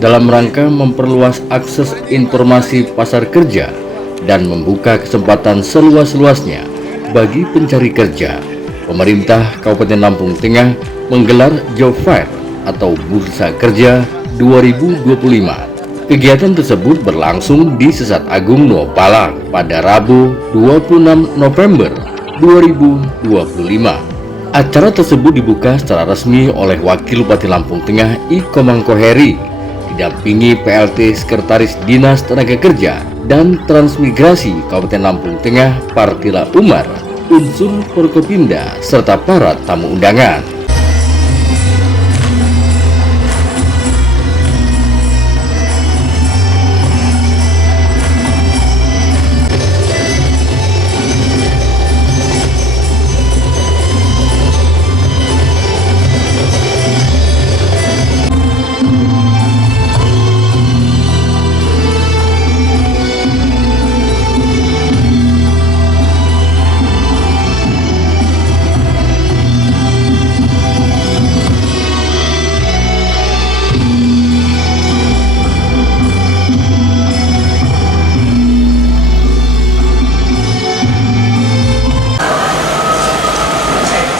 Dalam rangka memperluas akses informasi pasar kerja dan membuka kesempatan seluas-luasnya bagi pencari kerja, pemerintah Kabupaten Lampung Tengah menggelar Job Fair atau Bursa Kerja 2025. Kegiatan tersebut berlangsung di Sesat Agung Nuopalang pada Rabu 26 November 2025. Acara tersebut dibuka secara resmi oleh Wakil Bupati Lampung Tengah I. Komangko Heri, didampingi PLT Sekretaris Dinas Tenaga Kerja dan Transmigrasi Kabupaten Lampung Tengah Partila Umar, unsur Forkopimda, serta para tamu undangan.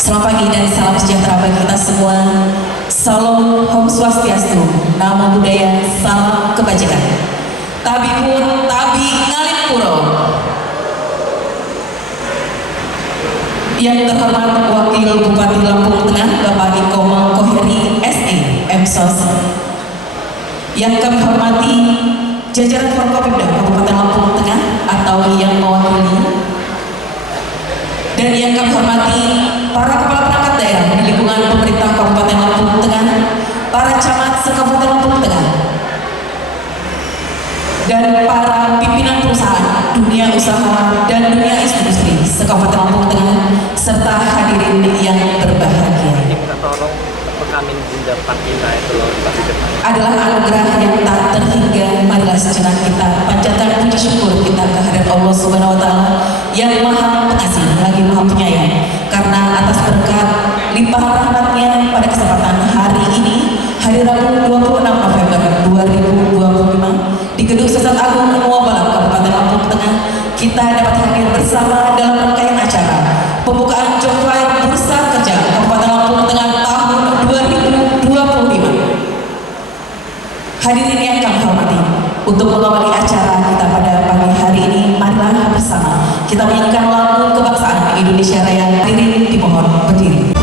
Selamat pagi dan salam sejahtera bagi kita semua. Salam Om Swastiastu, Namo Buddhaya, salam kebajikan. Tabi pun tabi ngalit puro. Yang terhormat Wakil Bupati Lampung Tengah Bapak I. Komangko Heri SE MSOS. Yang kami hormati jajaran Forkopimda Kabupaten Lampung Tengah atau yang mewakili, dan yang kami hormati para kepala perangkat daerah di lingkungan pemerintah Kabupaten Lampung Tengah, para camat se-Kabupaten Lampung Tengah, dan para pimpinan perusahaan, dunia usaha dan dunia industri se-Kabupaten Lampung Tengah, serta hadirin yang berbahagia. Adalah anugerah yang tak terhingga. Marilah sejenak kita panjatkan puji syukur kita kehadirat Allah Subhanahu wa Ta'ala yang Maha Pengasih lagi Maha Penyayang, karena atas berkat limpahan rahmatnya pada kesempatan hari ini, hari Rabu 26 November 2025, di Gedung Sesat Agung Nuopalang Kabupaten Lampung Tengah, kita dapat hadir bersama dalam rangkaian acara pembukaan Job Fair Bursa Kerja Kabupaten Lampung Tengah tahun 2025. Hadirin yang kami hormati, untuk mengawali acara kita pada pagi hari ini, marilah bersama kita menyanyikan lagu kebangsaan Indonesia Raya. Hadirin dimohon berdiri.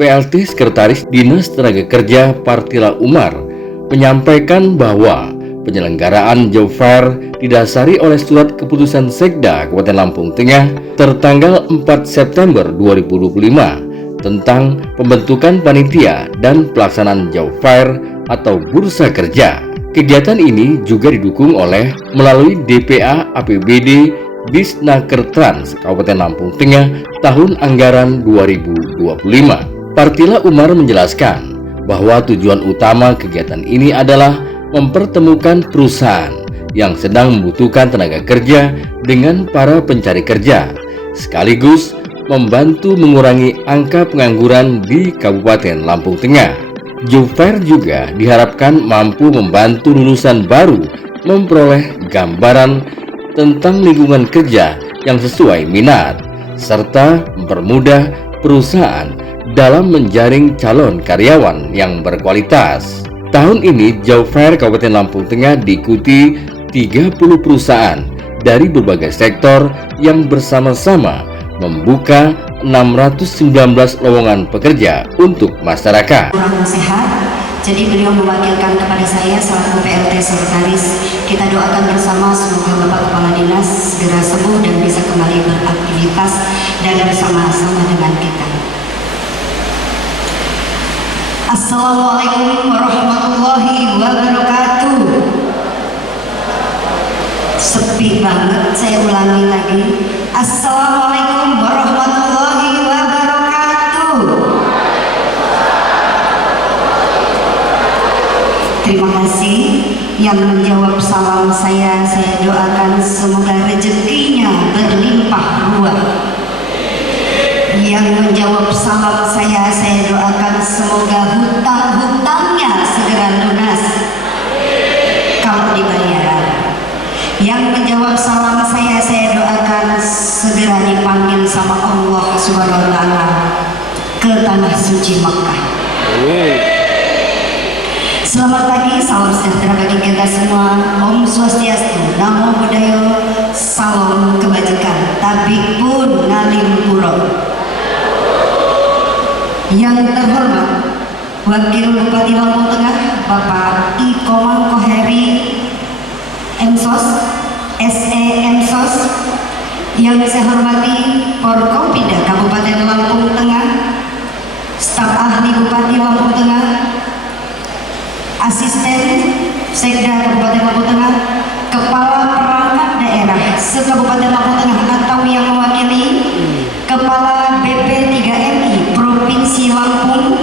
PLT Sekretaris Dinas Tenaga Kerja Partila Umar menyampaikan bahwa penyelenggaraan Job Fair didasari oleh surat keputusan Sekda Kabupaten Lampung Tengah tertanggal 4 September 2025 tentang pembentukan panitia dan pelaksanaan Job Fair atau Bursa Kerja. Kegiatan ini juga didukung oleh melalui DPA APBD Disnaker Trans Kabupaten Lampung Tengah tahun anggaran 2025. Partila Umar menjelaskan bahwa tujuan utama kegiatan ini adalah mempertemukan perusahaan yang sedang membutuhkan tenaga kerja dengan para pencari kerja, sekaligus membantu mengurangi angka pengangguran di Kabupaten Lampung Tengah. Job Fair juga diharapkan mampu membantu lulusan baru memperoleh gambaran tentang lingkungan kerja yang sesuai minat, serta mempermudah perusahaan dalam menjaring calon karyawan yang berkualitas. Tahun ini Job Fair Kabupaten Lampung Tengah diikuti 30 perusahaan dari berbagai sektor yang bersama-sama membuka 619 lowongan pekerja untuk masyarakat. Kurang sehat, jadi beliau mewakilkan kepada saya selaku PLT Sekretaris. Kita doakan bersama semoga Bapak Kepala Dinas segera sembuh dan bisa kembali beraktivitas dan bersama-sama dengan kita. Assalamualaikum warahmatullahi wabarakatuh. Sepi banget, saya ulangi lagi. Assalamualaikum warahmatullahi wabarakatuh. Terima kasih. Yang menjawab salam saya doakan semoga rezekinya berlimpah ruah. Yang menjawab salam saya doakan semoga hutang-hutangnya segera lunas kalau dibayar. Yang menjawab salam saya doakan segera dipanggil sama Allah Subhanahu wa Ta'ala ke tanah suci Makkah. Selamat pagi, salam sejahtera bagi kita semua. Om Swastiastu, Namo Buddhaya, salam kebajikan, tabik pun ngalim puro. Yang terhormat Wakil Bupati Lampung Tengah Bapak I Komang Koheri Emsos, SE Emsos. Yang saya hormati Forkopimda Kabupaten Lampung Tengah, staf ahli Bupati Lampung Tengah, asisten Sekda Kabupaten Lampung Tengah, kepala perangkat daerah se-Kabupaten Lampung Tengah atau yang mewakili, kepala BP3MI Provinsi Lampung,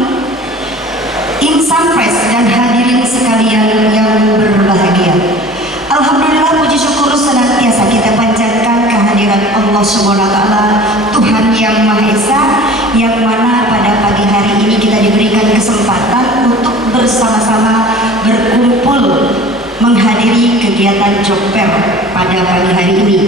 insan pers dan hadirin sekalian yang berbahagia. Alhamdulillah, puji syukur senantiasa kita panjatkan kehadiran Allah Subhanahu wa Ta'ala, Tuhan yang Maha Esa, yang mana pada pagi hari ini kita diberikan kesempatan untuk bersama-sama berkumpul menghadiri kegiatan Job Fair pada pagi hari ini.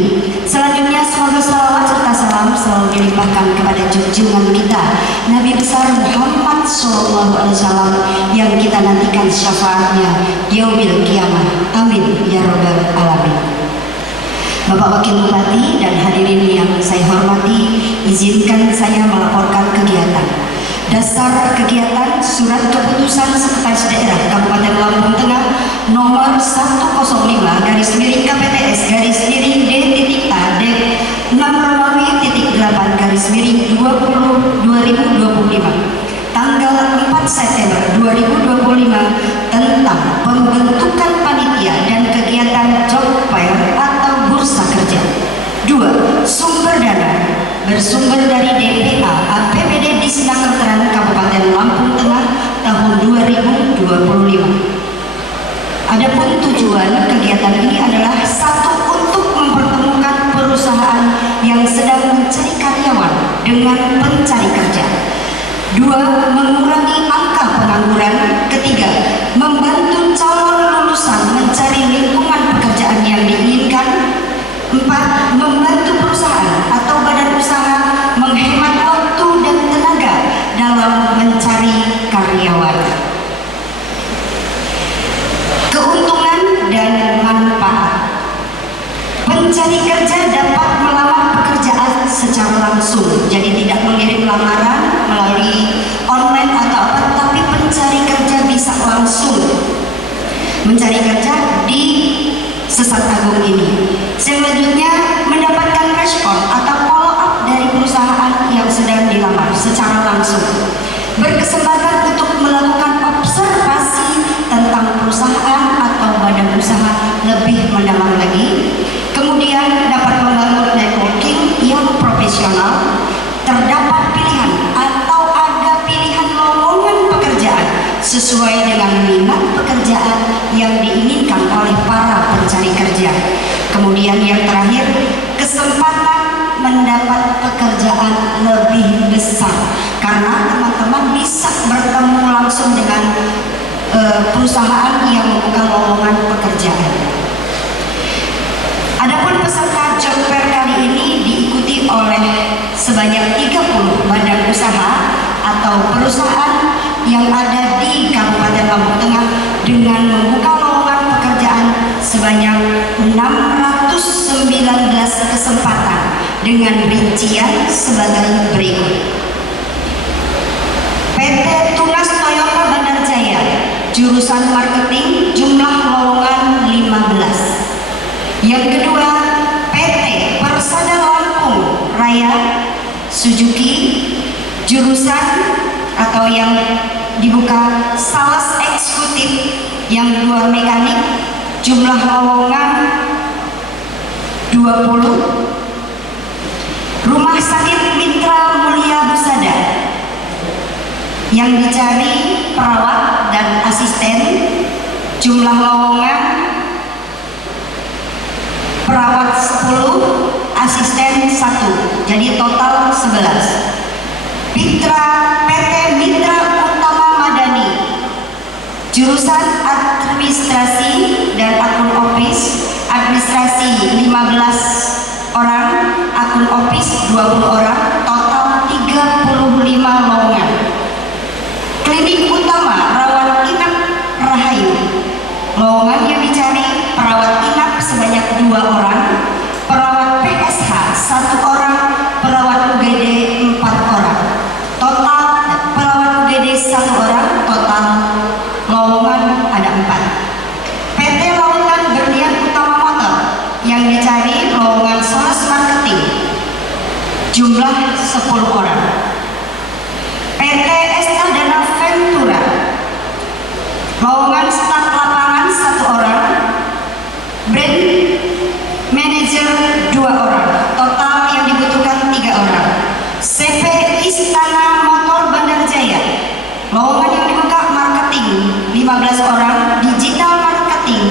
Selanjutnya semoga salawat serta salam selalu dilimpahkan kepada junjungan kita Nabi besar Muhammad SAW yang kita nantikan syafaatnya yaumil kiamah. Amin ya rabbal alamin. Bapak Wakil Bupati dan hadirin yang saya hormati, izinkan saya melaporkan kegiatan. Dasar kegiatan Surat Keputusan Sekretaris Daerah Kabupaten Lampung Tengah nomor 105/D6-D-6/8/2025 tanggal 4 September 2025 tentang pembentukan panitia dan kegiatan Job Fair atau Bursa Kerja. 2. Sumber dana bersumber dari DPA APBD Disnaker Trans Kabupaten Lampung Tengah tahun 2025. Adapun tujuan kegiatan ini adalah 1. Untuk mempertemukan perusahaan yang sedang mencari karyawan dengan pencari kerja. 2. Mengurangi angka pengangguran. 3. Membantu calon lulusan mencari lingkungan pekerjaan yang diinginkan. 4. Membantu perusahaan atau badan usaha menghemat waktu dan tenaga dalam mencari karyawan. Keuntungan dan manfaat. Pencari kerja dapat melamar pekerjaan secara langsung, jadi tidak mengirim lamaran melalui online atau apa, tapi pencari kerja bisa langsung mencari kerja di Sesat Agung ini. Selanjutnya mendapatkan respon atau follow up dari perusahaan yang sedang dilamar. secara langsung, berkesempatan untuk melakukan observasi tentang perusahaan atau badan usaha lebih mendalam lagi, kemudian dapat membangun networking yang profesional, terdapat pilihan atau ada pilihan lowongan pekerjaan sesuai dengan minat pekerjaan yang diinginkan oleh para pencari kerja. Kemudian yang terakhir, kesempatan mendapat pekerjaan lebih besar karena teman-teman bisa bertemu langsung dengan perusahaan yang membuka lowongan pekerjaan. Adapun peserta job fair kali ini diikuti oleh sebanyak 30 badan usaha atau perusahaan yang ada di Kabupaten Lampung Tengah dengan membuka lowongan pekerjaan sebanyak 619 kesempatan dengan rincian sebagai berikut. PT Tunas Toyota Bandar Jaya, jurusan marketing, jumlah lowongan 15. Yang kedua, PT Persada Lampung Raya Suzuki, jurusan atau yang dibuka sales eksekutif, yang dua mekanik, jumlah lowongan 20. Rumah Sakit Mitra Mulia Husada, yang dicari perawat dan asisten, jumlah lowongan perawat 10, asisten 1, jadi total 11. PT Mitra Utama Madani, jurusan administrasi dan akun office, administrasi 15 orang, akun office 20 orang, total 35 lowongan. Klinik Utama Rawat Inap Rahayu, lowongan yang dicari perawat inap sebanyak 2 orang, perawat PSH 1 orang, perawat UGD 4 orang, total perawat UGD 1 orang, total lowongan ada 4. PT Lautan Berlian Utama Motor, yang dicari lowongan sales marketing, jumlah 10 orang. PT Estadana Ventura, lowongan staf lapangan 1 orang, brand manager 2 orang, total yang dibutuhkan 3 orang. CP Istana Motor Bandar Jaya, lowongan yang dibuka marketing 15 orang, digital marketing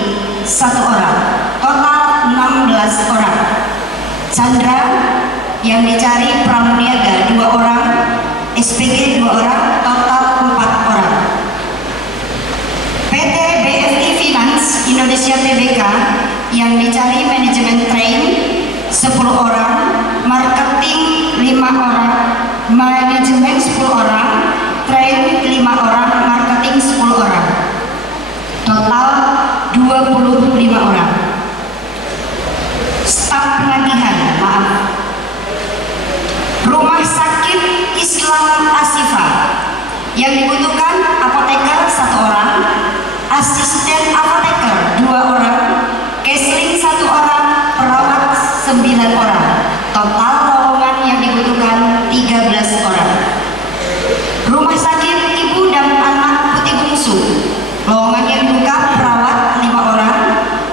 1 orang, total 16 orang. Chandra, yang dicari pramuniaga 2 orang, SPG 2 orang, total 4 orang. PT BFI Finance Indonesia Tbk, yang dicari manajemen train 10 orang, marketing 5 orang, manajemen 10 orang, train 5 orang, marketing 10 orang, total 25 orang. Staf penagihan, Rumah Sakit Islam Asifa, yang dibutuhkan apoteker 1 orang, asisten apoteker 2 orang, casing 1 orang, perawat 9 orang, total lowongan yang dibutuhkan 13 orang. Rumah Sakit Ibu dan Anak Putih Bungsu, lowongan yang dibuka perawat 5 orang,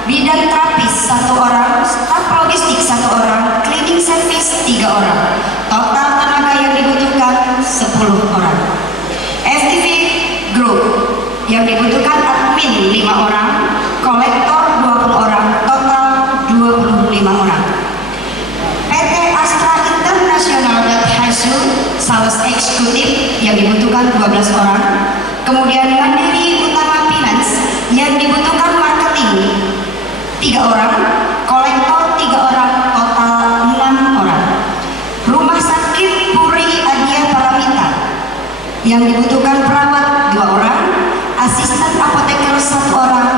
bidan terapis 1 orang, staf logistik 1 orang, cleaning service 3 orang, total tenaga yang dibutuhkan 10 orang. FTV Group, yang dibutuhkan admin 5 orang, kolektor 20 orang, total 25 orang. PT Astra International Hasil sales eksekutif, yang dibutuhkan 12 orang. Kemudian Mandiri Utama Finance, yang dibutuhkan marketing 3 orang, kolektor 3 orang, total 6 orang. Rumah Sakit Puri Adia Paramita, yang dibutuhkan perawat 2 orang, asisten apoteker 1 orang,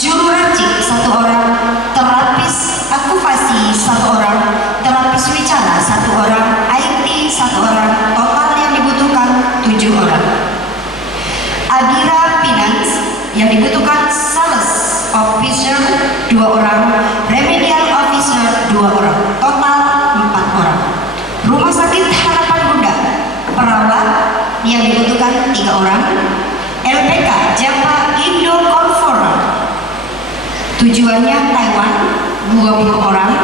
juru racik 1 orang, terapis akufasi 1 orang, terapis wicara 1 orang, IT 1 orang, total yang dibutuhkan 7 orang. Adira Finance, yang dibutuhkan sales officer 2 orang, remedial officer 2 orang, total 4 orang. Rumah Sakit Harapan Bunda, perawat Tujuannya Taiwan 20 orang,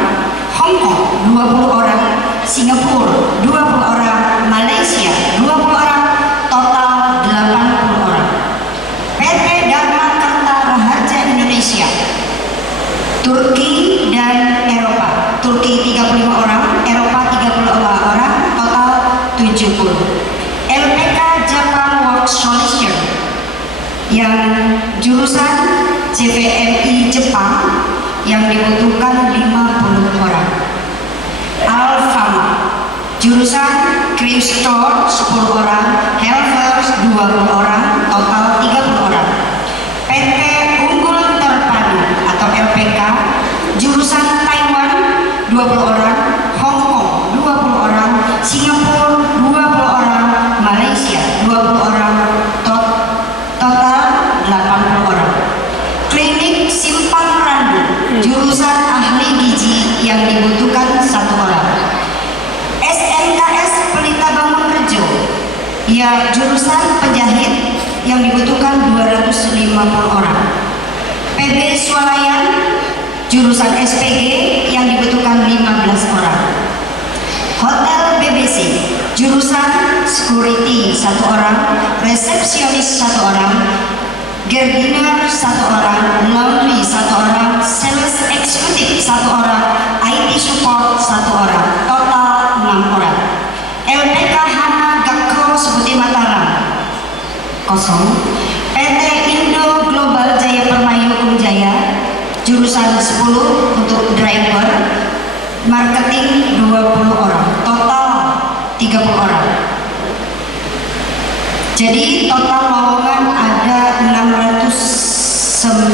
Hong Kong 20 orang, Singapura 20 orang, Malaysia 20 orang, total 80 orang. PT Dharma Kerta Raharja Indonesia, Turki dan Eropa. Turki 35 orang, Eropa 32 orang, total 70. LPK Japan Work Solution yang jurusan CVMI Jepang yang dibutuhkan 50 orang. Alfama jurusan Crystal 10 orang, Helvers 20 orang, total 30 orang. PT Unggul Terpadu atau LPK jurusan Taiwan 20 orang, Hong Kong 20 orang, Singapura 20 orang, Malaysia 20 orang, total 80 orang. Klinik Simpang Randu jurusan ahli gizi yang dibutuhkan 1 orang. SMKS Pelita Bangun Rejo ya jurusan penjahit yang dibutuhkan 250 orang. PB Swalayan jurusan SPG yang dibutuhkan 15 orang. Hotel BBC jurusan security 1 orang, resepsionis 1 orang, Gardiner 1 orang, laundry 1 orang, sales executive 1 orang, IT support 1 orang, total 6 orang. LPK Hana Gakko Sebuti Mataram kosong. PT Indo Global Jaya Permayu Jaya jurusan 10 untuk driver, marketing 20 orang, total 30 orang. Jadi total lowongan ada 619.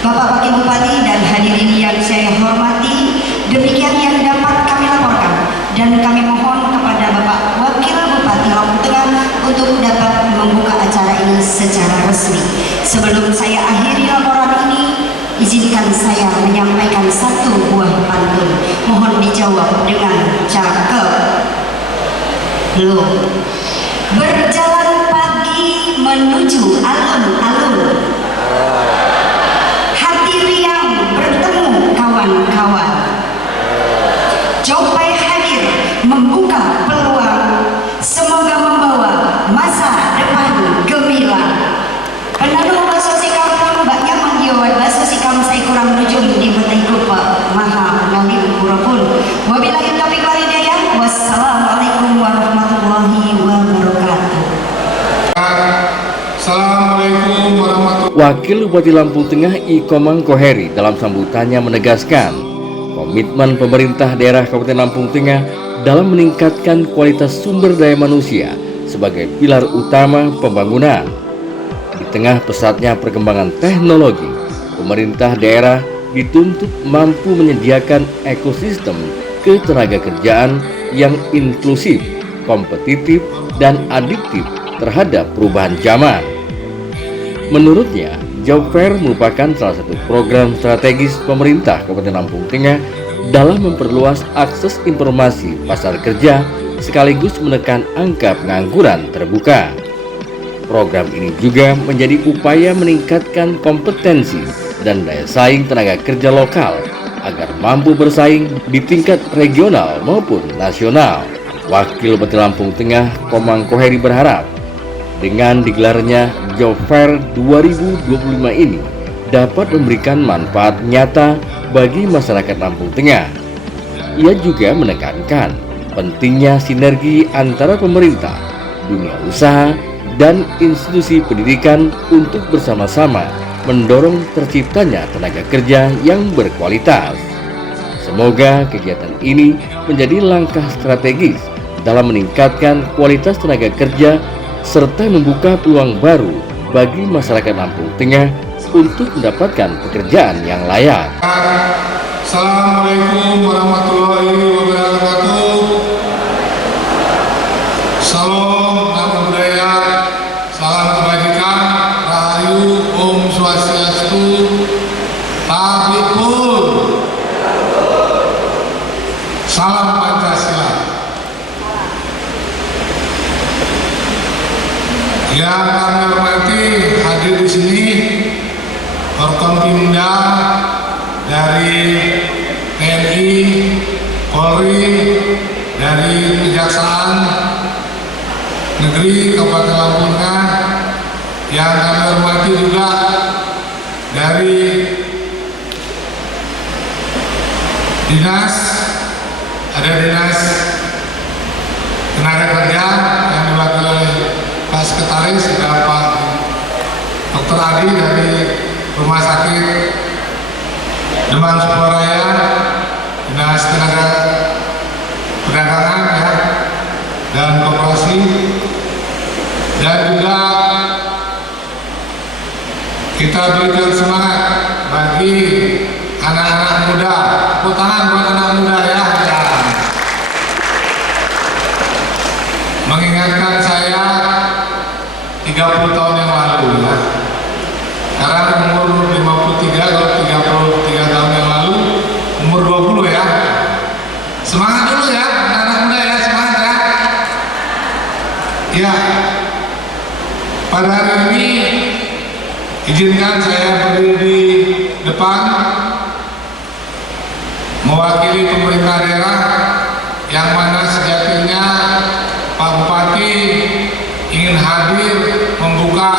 Bapak Wakil Bupati dan hadirin yang saya hormati, demikian yang dapat kami laporkan, dan kami mohon kepada Bapak Wakil Bupati Lampung Tengah untuk dapat membuka acara ini secara resmi. Sebelum saya akhiri laporan ini, izinkan saya menyampaikan 1 buah pantun. Mohon dijawab dengan cakep. Belum. Berjalan pagi menuju alun-alun, hati riang bertemu kawan-kawan. Jopai hadir membuka peluang, semoga membawa masa depan gemilang. Penanuh baso sikam pun baknya menjiwai baso sikam saya kurang nujum di betai rupa maha nalim purapun. Wabillahi taufiq wal hidayah. Wassalamualaikum warahmatullahi wabarakatuh. Assalamualaikum warahmatullahi wabarakatuh. Wakil Bupati Lampung Tengah Ikomang Koheri dalam sambutannya menegaskan komitmen pemerintah daerah Kabupaten Lampung Tengah dalam meningkatkan kualitas sumber daya manusia sebagai pilar utama pembangunan. Di tengah pesatnya perkembangan teknologi, pemerintah daerah dituntut mampu menyediakan ekosistem ketenagakerjaan yang inklusif, kompetitif, dan adiktif terhadap perubahan zaman. Menurutnya, Job Fair merupakan salah satu program strategis pemerintah Kabupaten Lampung Tengah dalam memperluas akses informasi pasar kerja sekaligus menekan angka pengangguran terbuka. Program ini juga menjadi upaya meningkatkan kompetensi dan daya saing tenaga kerja lokal agar mampu bersaing di tingkat regional maupun nasional. Wakil Bupati Lampung Tengah Komang Koheri berharap dengan digelarnya Job Fair 2025 ini dapat memberikan manfaat nyata bagi masyarakat Lampung Tengah. Ia juga menekankan pentingnya sinergi antara pemerintah, dunia usaha, dan institusi pendidikan untuk bersama-sama mendorong terciptanya tenaga kerja yang berkualitas. Semoga kegiatan ini menjadi langkah strategis dalam meningkatkan kualitas tenaga kerja serta membuka peluang baru bagi masyarakat Lampung Tengah untuk mendapatkan pekerjaan yang layak. Assalamualaikum warahmatullahi wabarakatuh. Salam Namo Buddhaya, salam kebajikan, Rahayu, Om Swastiastu, Tabipun, salam Pancasila. Yang kami hormati hadir di sini Forkompimda, dari TNI, Polri, dari Kejaksaan Negeri Kabupaten Lampung Tengah, yang kami hormati juga dari dinas, ada dinas tenaga kerja yang diwakili oleh Pak Sekretaris, ada Pak Dr. Adi dari Rumah Sakit Demang Sukoraya, dinas tenaga perdagangan ya, dan koperasi, dan juga kita berikan semangat bagi anak-anak muda. Tepuk tangan buat anak muda ya. Mengingatkan saya 30 tahun yang lalu ya. Sekarang umur 53, kalau 33 tahun yang lalu umur 20 ya. Semangat dulu ya anak-anak muda ya, semangat ya. Ya, pada hari ini izinkan saya berdiri di depan mewakili pemerintah daerah yang mana sejatinya Pak Bupati ingin hadir membuka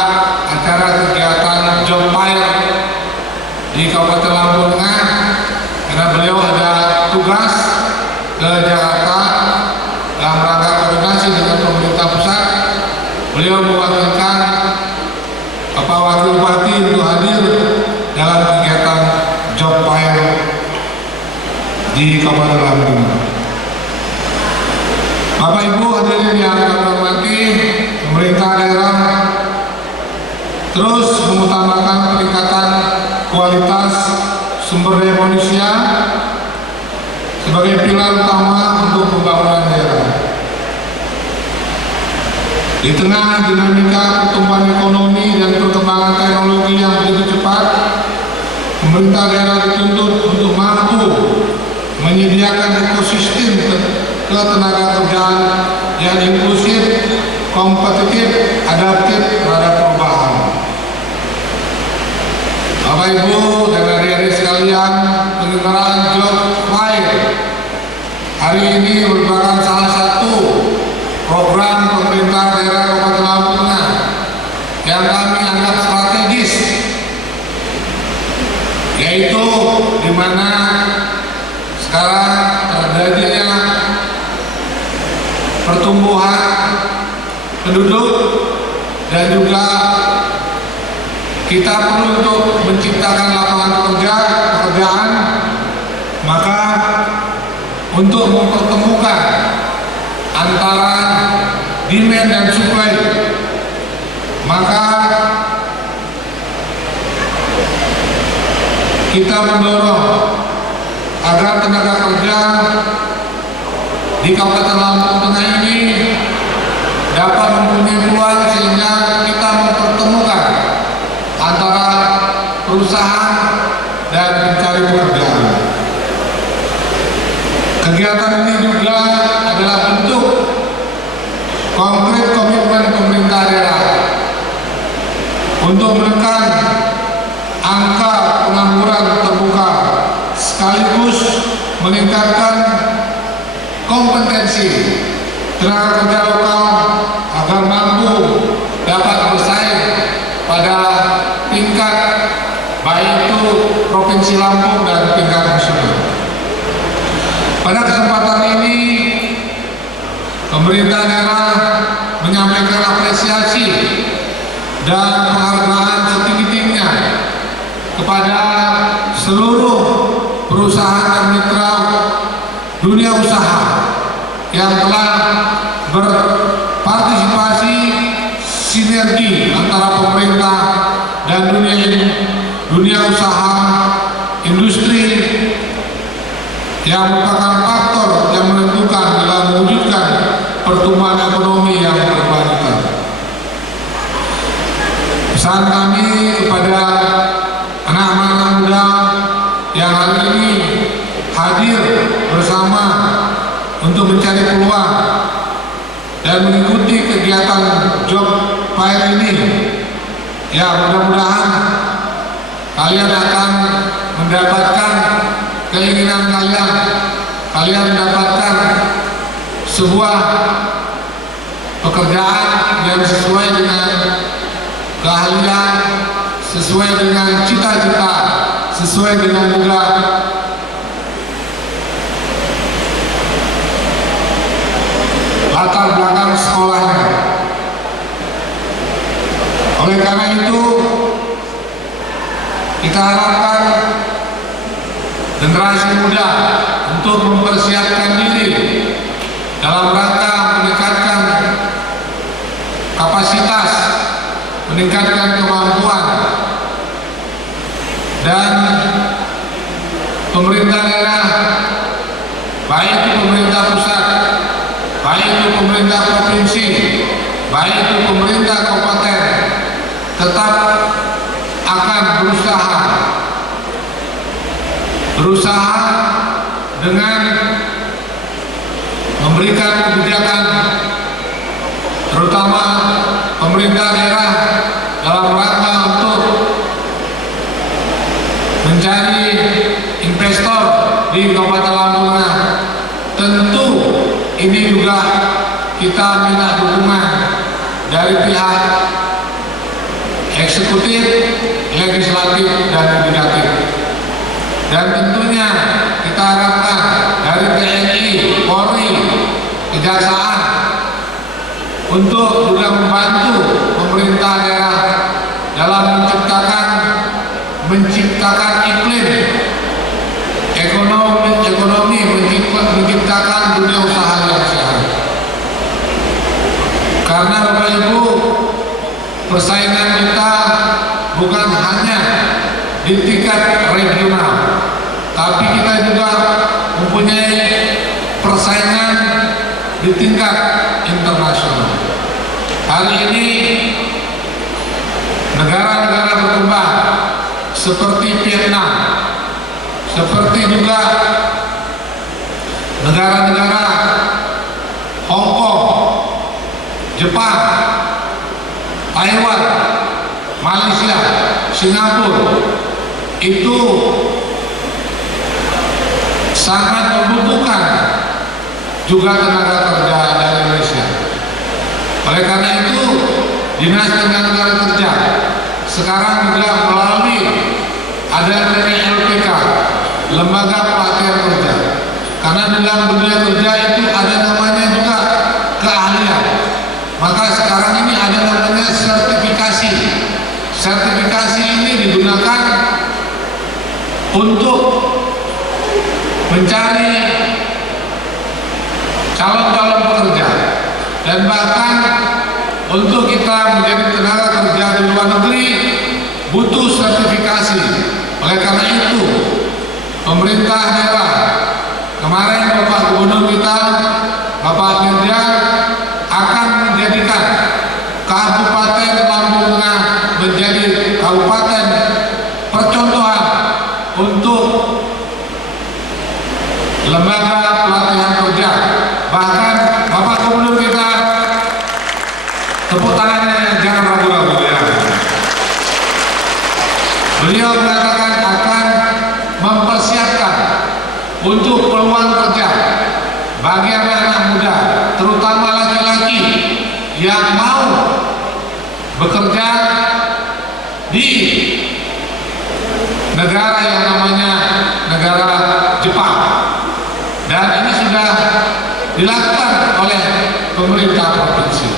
acara kegiatan Job Fair di Kabupaten Lampung Tengah karena beliau ada tugas ke Jakarta dalam rangka koordinasi dengan pemerintah pusat. Beliau mewakilkan Bapak Wakil Bupati untuk hadir dalam kegiatan Job Fair di Kabupaten Lampung. Bapak Ibu hadirin yang kami hormati, pemerintah daerah terus mengutamakan peningkatan kualitas sumber daya manusia sebagai pilar utama untuk pembangunan daerah. Di tengah dinamika pertumbuhan ekonomi dan perkembangan teknologi yang begitu cepat, pemerintah daerah dituntut untuk mampu menyediakan ekosistem ketenaga kerjaan yang inklusif, kompetitif, adaptif terhadap perubahan. Bapak Ibu dan adik-adik sekalian, penyelenggaraan Job Fair hari ini merupakan salah satu program pemerintah daerah Kabupaten Lampung Tengah yang kami anggap strategis, yaitu di mana sekarang terjadinya pertumbuhan penduduk dan juga kita perlu untuk menciptakan lapangan pekerjaan, maka untuk mempertemukan antara demand dan supply, maka kita mendorong agar tenaga kerja di Kabupaten Lampung Tengah ini dapat mempunyai peluang sehingga kita mempertemukan antara perusahaan dan pencari pekerjaan. Kegiatan ini juga adalah bentuk konkret komitmen pemerintah daerah untuk menekan angka pengangguran terbuka sekaligus meningkatkan kompetensi tenaga kerja lokal agar mampu dapat bersaing pada tingkat baik itu Provinsi Lampung dan tingkat nasional. Pada kesempatan ini pemerintah daerah menyampaikan apresiasi dan penghargaan setinggi-tingginya kepada seluruh perusahaan dan mitra dunia usaha yang telah berpartisipasi sinergi antara pemerintah dan dunia usaha industri yang merupakan faktor yang menentukan dalam mewujudkan pertumbuhan ekonomi yang berkelanjutan. Pesan kami kepada anak-anak muda yang hari ini hadir bersama untuk mencari peluang dan mengikuti kegiatan Job Fair ini, ya mudah-mudahan kalian akan mendapatkan keinginan kalian, kalian mendapatkan sebuah pekerjaan yang sesuai dengan keahlian, sesuai dengan cita-cita, sesuai dengan juga latar belakang sekolahnya. Oleh karena itu, kita harapkan generasi muda untuk mempersiapkan diri dalam rangka meningkatkan kapasitas, meningkatkan kemampuan, dan pemerintah daerah, baik itu pemerintah pusat, baik itu pemerintah provinsi, baik itu pemerintah kabupaten, tetap akan berusaha dengan memberikan kebijakan, terutama pemerintah daerah dalam rangka untuk mencari investor di Kabupaten Lampung Tengah. Tentu ini juga kita minta dukungan dari pihak eksekutif, legislatif, dan yudikatif. Dan tentunya kita harapkan dari TNI, Polri, Kejaksaan untuk juga membantu pemerintah daerah dalam menciptakan iklim ekonomi, menciptakan dunia usaha yang sehat. Karena Bapak Ibu, persaingan kita bukan hanya di tingkat regional, tapi kita juga mempunyai persaingan di tingkat internasional. Hari ini negara-negara berkembang seperti Vietnam, seperti juga negara-negara Hong Kong, Jepang, Taiwan, Malaysia, Singapura, itu sangat membutuhkan juga tenaga kerja dari Indonesia. Oleh karena itu, Dinas Tenaga Kerja sekarang juga melalui ada LPK, Lembaga Pelatihan Kerja. Karena dalam dunia kerja itu ada namanya juga keahlian. Maka sekarang ini ada namanya sertifikasi. Sertifikasi ini digunakan untuk mencari calon-calon pekerja, dan bahkan untuk kita menjadi tenaga kerja di luar negeri butuh sertifikasi. Oleh karena itu, pemerintah daerah kemarin Bapak Gubernur kita, Bapak Dirjan, akan menjadikan Kabupaten Lampung Tengah menjadi kabupaten percontohan untuk lembaga pelatihan kerja. Bahkan Bapak Gubernur kita, tepuk tangannya jangan ragu-ragu ya. Beliau mengatakan akan mempersiapkan untuk peluang kerja bagi anak-anak muda, terutama laki-laki yang mau bekerja di negara yang namanya negara Jepang. Dan ini sudah dilakukan oleh pemerintah provinsi.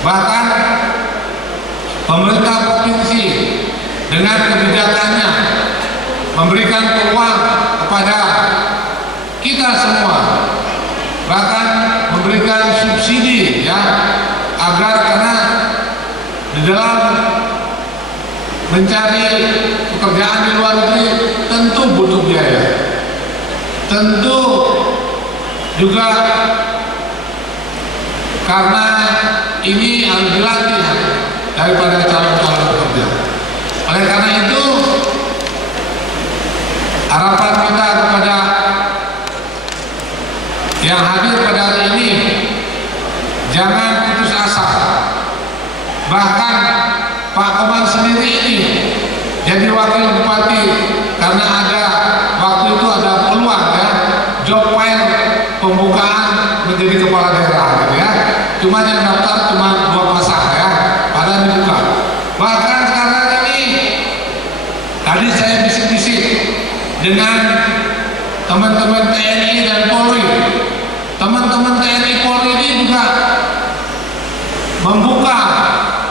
Bahkan pemerintah provinsi dengan kebijakannya memberikan peluang kepada kita semua, bahkan memberikan subsidi ya, agar karena di dalam mencari pekerjaan di luar negeri tentu butuh biaya, tentu juga karena ini harus dilatih daripada calon-calon pekerja. Oleh karena itu, harapan kita kepada yang hadir pada hari ini, jangan putus asa. Bahkan Pak Komar sendiri ini jadi wakil bupati dengan teman-teman TNI dan Polri. Teman-teman TNI Polri ini juga membuka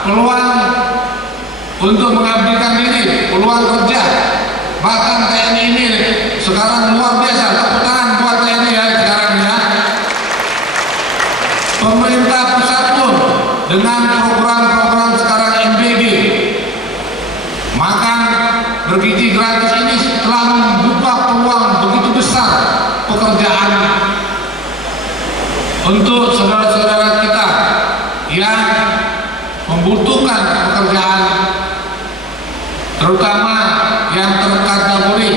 peluang untuk mengabdikan diri, peluang kerja. Bahkan TNI ini sekarang luar biasa. Tepuk tangan buat TNI ya sekarang ya. Pemerintah pusat pun dengan program-program sekarang MBG, makan bergizi gratis ini telah membuka peluang begitu besar pekerjaan untuk saudara-saudara kita yang membutuhkan pekerjaan, terutama yang terkategori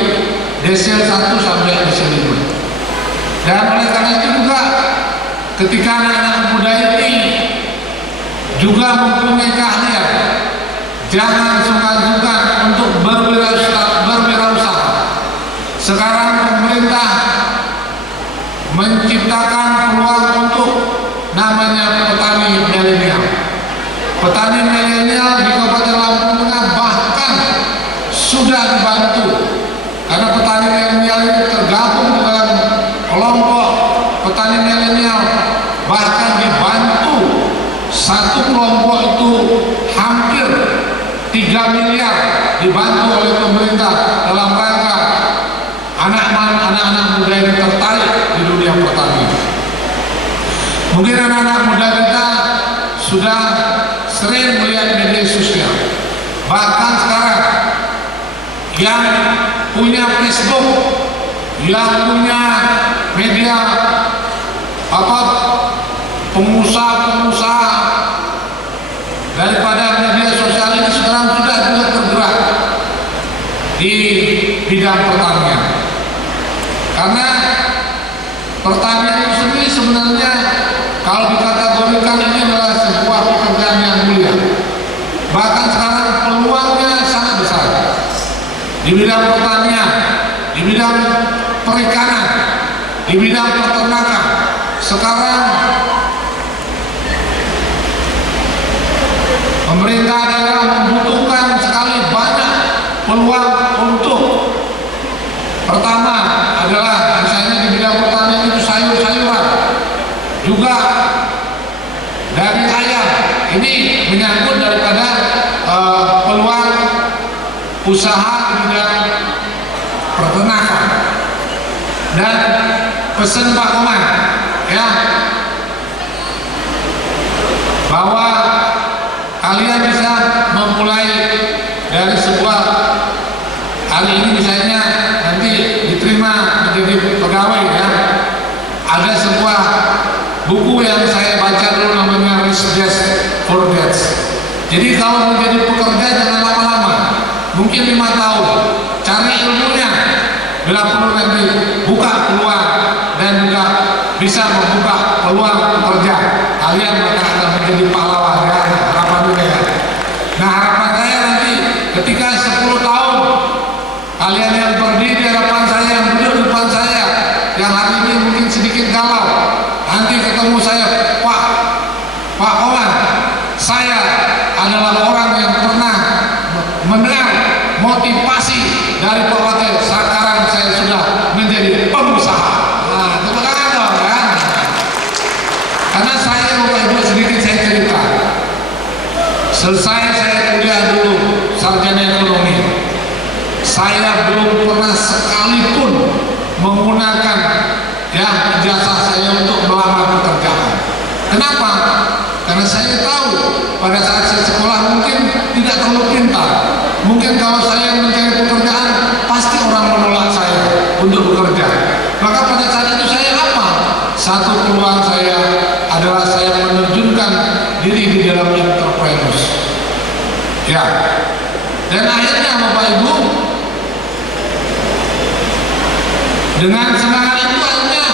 desil 1 sampai desil 5. Dan oleh karena itu juga ketika anak-anak muda ini juga mempunyai keahlian, jangan sungkan-sungkan untuk berwirausaha. Sekarang pemerintah menciptakan peluang untuk namanya petani milenial. Petani milenial di Kabupaten Lampung Tengah bahkan sudah dibantu, karena petani milenial itu tergabung dalam kelompok petani milenial, bahkan dibantu satu kelompok itu hampir 3 miliar dibantu oleh pemerintah dalam rangka anak-anak muda ini tertarik di dunia pertanian. Mungkin anak-anak muda kita sudah sering melihat media sosial, bahkan sekarang yang punya Facebook, yang punya media pengusaha-pengusaha daripada media sosial ini sekarang sudah juga tergerak di bidang pertanian. Karena pertanian itu sendiri sebenarnya kalau dikategorikan ini adalah sebuah pekerjaan yang mulia. Bahkan sekarang peluangnya sangat besar di bidang pertanian, di bidang perikanan, di bidang peternakan. Sekarang pemerintah daerah membutuhkan sekali banyak peluang untuk, pertama adalah misalnya di bidang pertanian itu sayur-sayuran, juga daging ayam. Ini menyangkut daripada peluang usaha di bidang peternakan. Dan pesan Pak Komar ya, bahwa kalian bisa memulai dari sebuah, hari ini misalnya nanti diterima menjadi pegawai ya, ada sebuah buku yang saya baca dulu namanya Rich Dad Poor Dad. Jadi kalau menjadi pekerja jangan lama-lama, mungkin 5 tahun, cari ilmunya, bila perlu nanti buka peluang dan juga bisa membuka peluang pekerja, kalian akan menjadi pahlawan ya, harapan juga ya. Nah harapan saya nanti ketika 10 tahun kalian yang berdiri di hadapan saya, yang duduk di depan saya, yang hari ini mungkin sedikit galau, nanti ketemu saya, Pak Komar, saya adalah orang yang pernah mendengar motivasi dari Pak Wakil, sekarang saya sudah menjadi pengusaha. Nah, tepuk tangan dong kan? Karena saya Bapak Ibu sedikit saya cerita. Selesai saya kuliah dulu sarjana ekonomi, saya belum pernah sekalipun menggunakan ya ijazah saya untuk melamar pekerjaan. Kenapa? Karena saya tahu pada saat saya sekolah mungkin tidak terlalu pintar. Mungkin kalau saya mencari pekerjaan pasti orang menolak saya untuk bekerja. Maka pada saat itu saya apa? Satu peluang saya adalah saya menerjunkan diri di dalam entrepreneurs. Ya. Dan akhirnya Bapak Ibu, dengan semangat itu akhirnya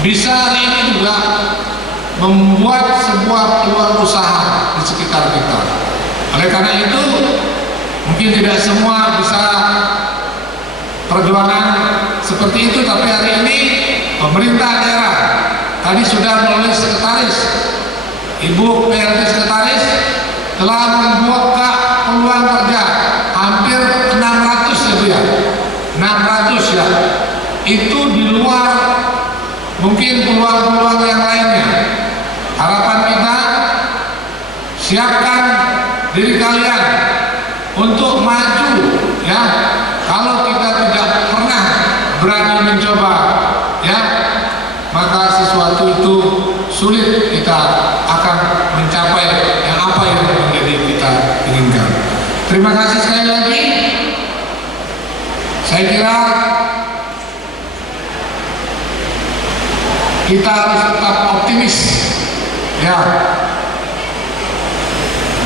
bisa hari ini juga membuat sebuah peluang usaha di sekitar kita. Oleh karena itu mungkin tidak semua bisa perjuangan seperti itu, tapi hari ini pemerintah daerah tadi sudah melalui sekretaris, Ibu PLT sekretaris telah membuka peluang kerja hampir 600 ya Bu ya, itu di luar mungkin peluang-peluang yang lainnya. Harapan kita, siapkan diri kalian untuk maju ya. Kalau kita tidak pernah berani mencoba ya, maka sesuatu itu sulit kita akan mencapai yang apa yang menjadi kita inginkan. Terima kasih sekali lagi. Saya kira kita harus tetap optimis ya,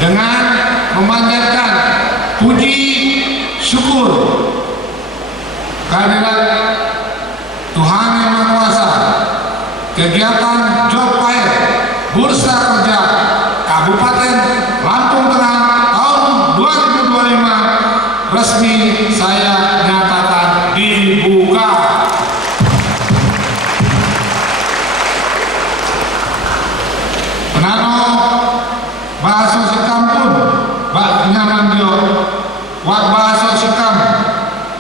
dengan memanjatkan puji syukur kehadiran Tuhan Yang Maha Kuasa. Kegiatan Job Fair Bursa Kerja Kabupaten Lampung Tengah tahun 2025 resmi saya nyatakan dibuka. Penano bahasa sekampun bak nyaman dio wak bahasa sekam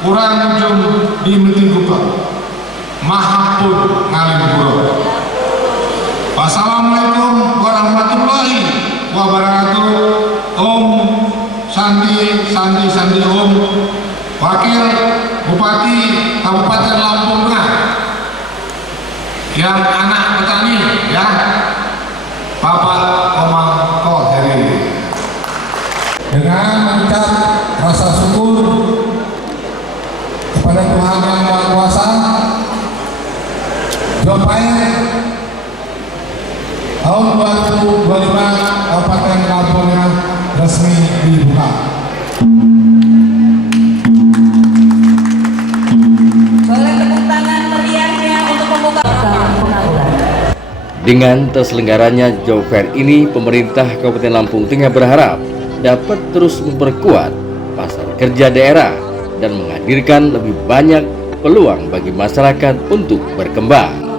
kurang ujung di Metinggupa mahapun ngalim puro. Wassalamualaikum warahmatullahi wabarakatuh. Om Sandi Om, Wakil Bupati Kabupaten Lampung Tengah yang anak petani ya, Bapak Omang Koheri. Dengan mengucap rasa syukur kepada Tuhan Yang Maha Kuasa, Job Fair tahun 2025 Kabupaten Lampung Tengah resmi dibuka. Boleh tepuk tangan meriahnya untuk membuka pengaturan. Dengan terselenggaranya Job Fair ini, pemerintah Kabupaten Lampung Tengah berharap dapat terus memperkuat pasar kerja daerah dan menghadirkan lebih banyak peluang bagi masyarakat untuk berkembang.